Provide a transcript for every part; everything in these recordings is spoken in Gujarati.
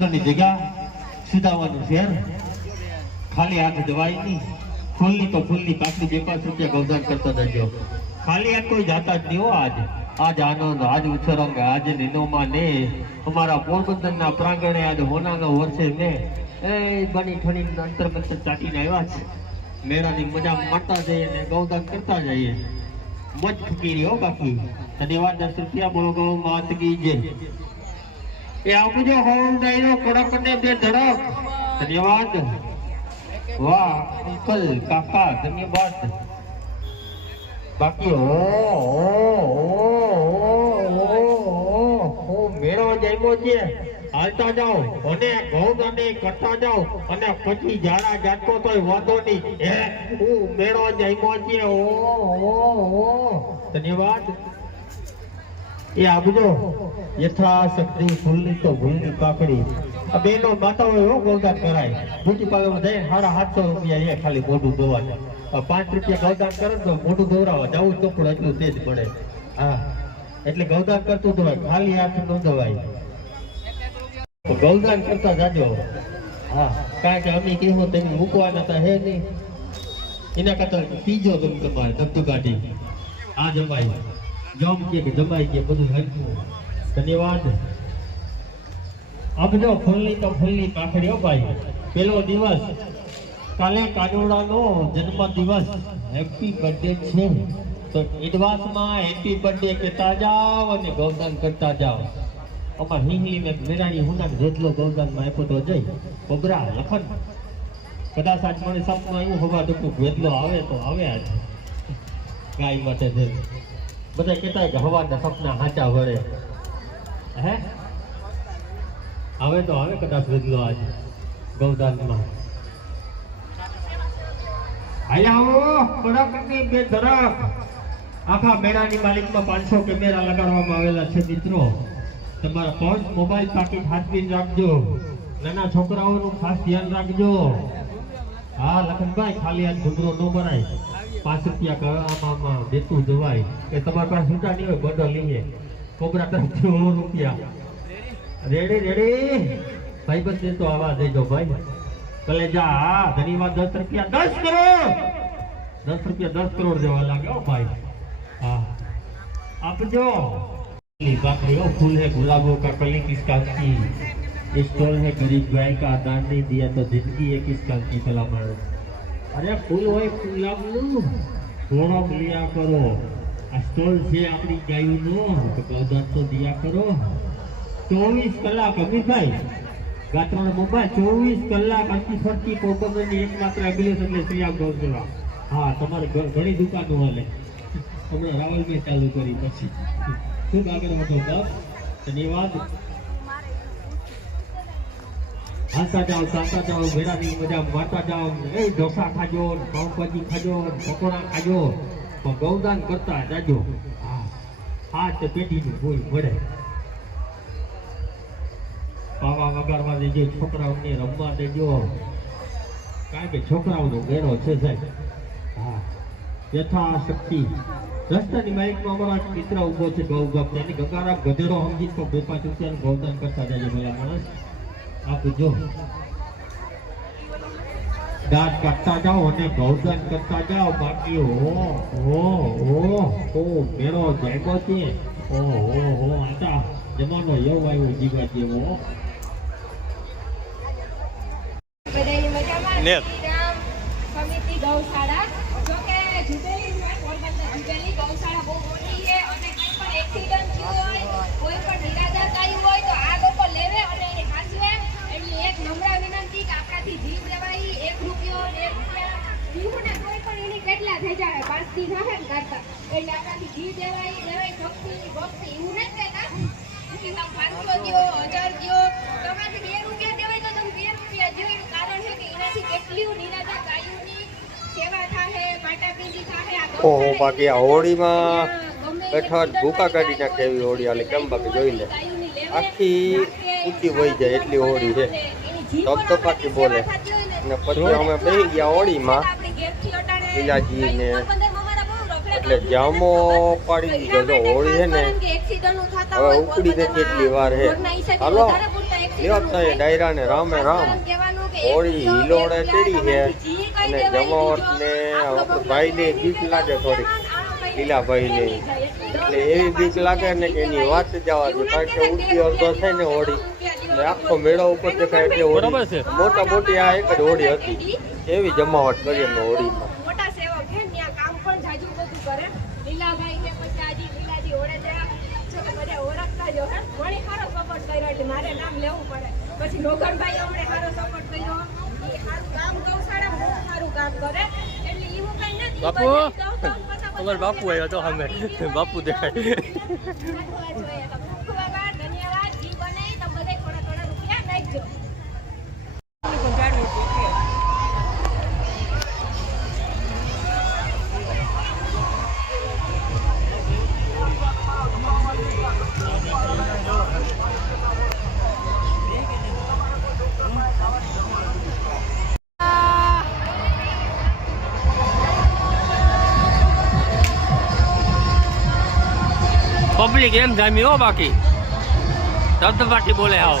ની જગ્યા સુધાવાનું શહેર ખાલી હાથ દવાઈ ની ફૂલની તો ફૂલની પાકડી બે પાંચ રૂપિયા ગૌદાન કરતા જજો. ખાલી હાથ કોઈ જાતા જ નહીં હો આજ. આજ આનંદ આજ ઉછરંગ આજ નિનોમાં ને. અમારા પોરબંદરના પ્રાંગણે આજ હોનાનો વર્ષે ને. એ બની ઠણી અંતર મંતર ચાટીને આવ્યા છે મેળાની મજા માણતા જઈએ ને ગૌદાન કરતા જઈએ. મોજ ફકીરી હો બાકી. ધન્યવાદ દસ રૂપિયા બોલો ગૌ માતકી જય. એ આવજો હોમ ડાયરો કડક ને બે ધડક. ધન્યવાદ. વાહ, અંકલ, કાકા ધન્યવાદ બાકી ઓ મેળો જામ્યો છે. હાલતા જાઓ, અને ઘઉં અને કરતા જાઓ, અને પછી ઝાડા જાટકો તો વાંધો નહીં. હે, હું મેળો જામ્યો છે. ઓ ધન્યવાદ. એ આપજો. યથાશક્તિ ભૂલની તો ભૂલની કાકડી. આ બેનો માતા હોય હો ગૌદાન કરાય. બ્યુટી પાર્લરમાં જઈને સાડા સાતસો રૂપિયા એ ખાલી મોઢું ધોવા પાંચ રૂપિયા ગૌદાન કરે તો મોઢું ધોવરાવા જવું તો એટલું જ પડે. હા, એટલે ગૌદાન કરતું ધોવાય, ખાલી હાથ ન ધોવાય. ગૌદાન કરતા જાજો. હા, કારણ કે અમે કેવું તમે મૂકવાના હતા હે નહીં. એના કરતા પીજો તમે તમારે ધબધબાટી. આ જમાય જોમ કે કે જમાઈ કે બધું હરખું ધન્યવાદ આપજો ફૂલની તો ફૂલની પાખડીઓ ભાઈ પેલો દિવસ કાલે કાનુડાનો જન્મ દિવસ હેપી બર્થડે છે તો એડવાન્સમાં હેપી બર્થડે કહેતા જાઓ અને ગૌદાન કરતા જાઓ અમાર હિંગલી ને મેરાણી હુના જેટલો ગૌદાનમાં આપ્યો તો જઈ કોબરા લખન કદાચ આજ મને સપનું આવ્યું હોવા ટૂંકું વેદલો આવે તો આવે આજ ગાય માટે છે બધા કહેતા કે હવાના સપના હાચા વળે હે હવે તો હવે કદાચ બદલો આજ ગૌદાનમાં આયા આવો કડકની આખા મેળાની માલિકમાં પાંચસો કેમેરા લગાડવામાં આવેલા છે મિત્રો તમારા પર્સ મોબાઈલ પાકીટ હાથવીન રાખજો નાના છોકરાઓનું ખાસ ધ્યાન રાખજો હા લખનભાઈ ખાલી આ છોકરો ન ભરાય પાંચ રૂપિયા ક- આમાં આમાં દેતું જવાય કે તમારી પાસે છૂટા નહીં હોય બધો લઈએ કોબરા તરફથી સો રૂપિયા રેડી રેડી ભાઈ બસ દેતો આવા દેજો ભાઈ કલેજા હા ધન્યવાદ દસ રૂપિયા દસ કરોડ દસ રૂપિયા દસ કરોડ જેવા લાગે હો ભાઈ હા આપજો ये बाकरी ओ फूल है गुलाबों का कली किस काम की ये स्टॉल है गरीब गाय का दान नहीं दिया तो जिंदगी है किस काम की भला मानो અરે ફૂલ હોય ગુલાબનું થોડો દિયા કરો. આ સ્ટોલ છે આપણી ગાયનો. તો કદાચ તો દિયા કરો. ચોવીસ કલાક અમીભાઈ ગાત્રણ મોબાઈલ ચોવીસ કલાક આખી ફરતી પોરબંદરની એકમાત્ર એમ્બ્યુલન્સ એટલે શ્રીયામ ગૌસેવા હા, તમારે ઘણી દુકાનો હાલે. હમણાં રાવલભાઈ ચાલુ કરી પછી. શું આગળ બસ ધન્યવાદ. હાલતા જાઓ ચાલતા જાઓ મેળાની મજા મારતા જાઓ. એ ઢોસા ખાજો, પાઉંભાજી ખાજો, પકોડા ખાજો. પણ ગૌદાન કરતા જાજો. હા હા તે પેટીનું કોઈ મળે. પાવા વગાડવા દેજો, છોકરાઓને રમવા દેજો. કારણ કે છોકરાઓનો ગેરો છે સાહેબ. હા, યથાશક્તિ. રસ્તાની બાઇકમાં અમારા ચિત્ર ઊભો છે ગૌ બાપ એની ગંગારામ ગધેરો સમજી તો બે પાંચ રૂપિયાનું ગૌદાન કરતા જાય ભલા માણસ. આપજો દાંત કાઢતા જાઓ અને ગૌદાન કરતા જાઓ. બાકી હો હો હો હો મેળો જાગ્યો છે. ઓ હો હો આટા જમાનો એવો આવ્યો જીવા જેવો. શ્રીરામ સમિતિ ગૌશાળા. જો કે જુબેલી છે, પોરબંદર જુબેલી ગૌશાળા બહુ મોટી છે અને કંઈ પણ accident થયું હોય, કોઈ પણ નિરાધાર થયું હોય તો આ લોકો લેવે અને એને સાચવે. એની એક નમ્ર વિનંતી કે આપણાથી જીવ લેવાય, એક રૂપિયો, બે રૂપિયા, જીવને કોઈ પણ એની કેટલા થઈ જાય, પાંચ દી થાહે ને કાઢતા. એટલે આપણાથી જીવ દેવાય, લેવાય, શક્તિ, ભક્તિ, એવું નથી કહેતા. કે તમે પાંચસો દ્યો, હજાર દ્યો, તમારાથી બે રૂપિયા દેવાય તો તમે બે રૂપિયા દ્યો. એનું કારણ છે કે એનાથી કેટલી નિરાધાર ગાયોની સેવા થાહે, પાટાપિંડી થાહે. આ ઓહો બાકી આ હોળીમાં જ ભૂકા કાઢી નાખે એવી હોળી હાલે. કેમ બાકી જોઈ લે. આખી ઊંચી વહી જાય એટલી હોળી છે. ધબધબાટી બોલે. અને પછી અમે બેસી ગયા હોળીમાં આપણે ઘેરથી અટાણે લીલાજી ને પોરબંદરમાં અમારા બહુ રખડે એટલે જામો પાડી દીધો. જો હોળી છે ને, હવે ઉકળી નથી એટલી વાર હે હાલો લેવા ડાયરા ને રામે રામ. હોળી હિલોળે ચડી છે. અને જમાવટ ને ભાઈ ને બીક લાગે થોડીક. લીલાભાઈ ને એટલે એવી બીક લાગે ને કે એની વાત જવા દે કારણ કે ઉડતી અડધો થાય ને હોળી. એટલે આખો મેળો ઉપર દેખાય એટલે હોળી. મોટા મોટી આ એક જ હોળી હતી. એવી જમાવટ કરી અમે હોળીમાં. મોટા સેવક છે ત્યાં કામ પણ જાજુ બધું કરે. લીલાભાઈ છે પછી આજી લીલાજી ઓળેદરા જો કે બધા ઓળખતા જ હે વળી સારો સપોર્ટ કર્યો એટલે મારે નામ લેવું પડે. પછી નોકરભાઈ અમને સારો સપોર્ટ કર્યો એ સારું કામ ગૌશાળા બહુ સારું કામ કરે એટલે એવું કઈ નથી બાપુ, અમાર બાપુ આવ્યો તો સામે બાપુ દેખાય. પબ્લિક એમ જામી હો બાકી. ધબધબાટી બોલે આવો.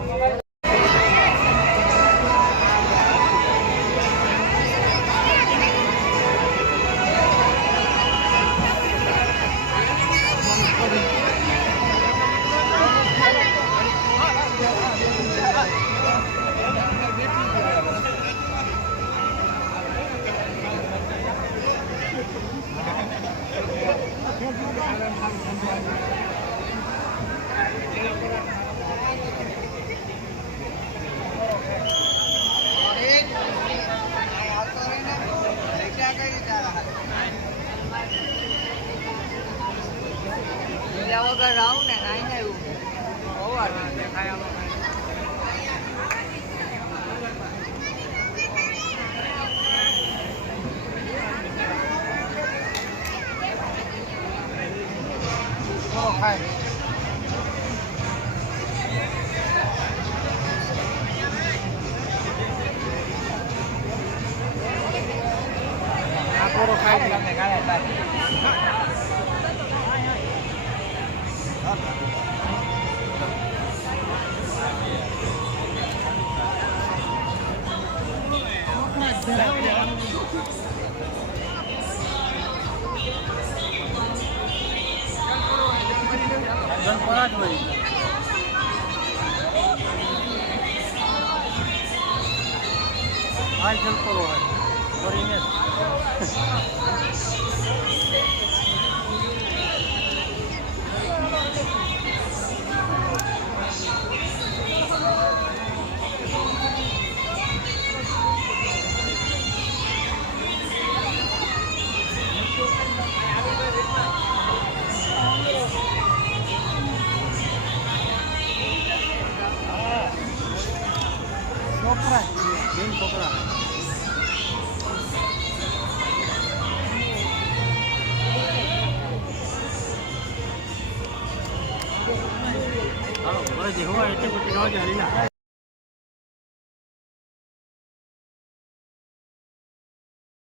Yeah. ဝကရောင်းနဲ့နိုင်နေဘူးဘောပါတယ်ခိုင်အောင် હાલ જનપરો હોય કરીને છોકરા બેન છોકરા હાલો જે હોય એટલે પછી રજા લીલા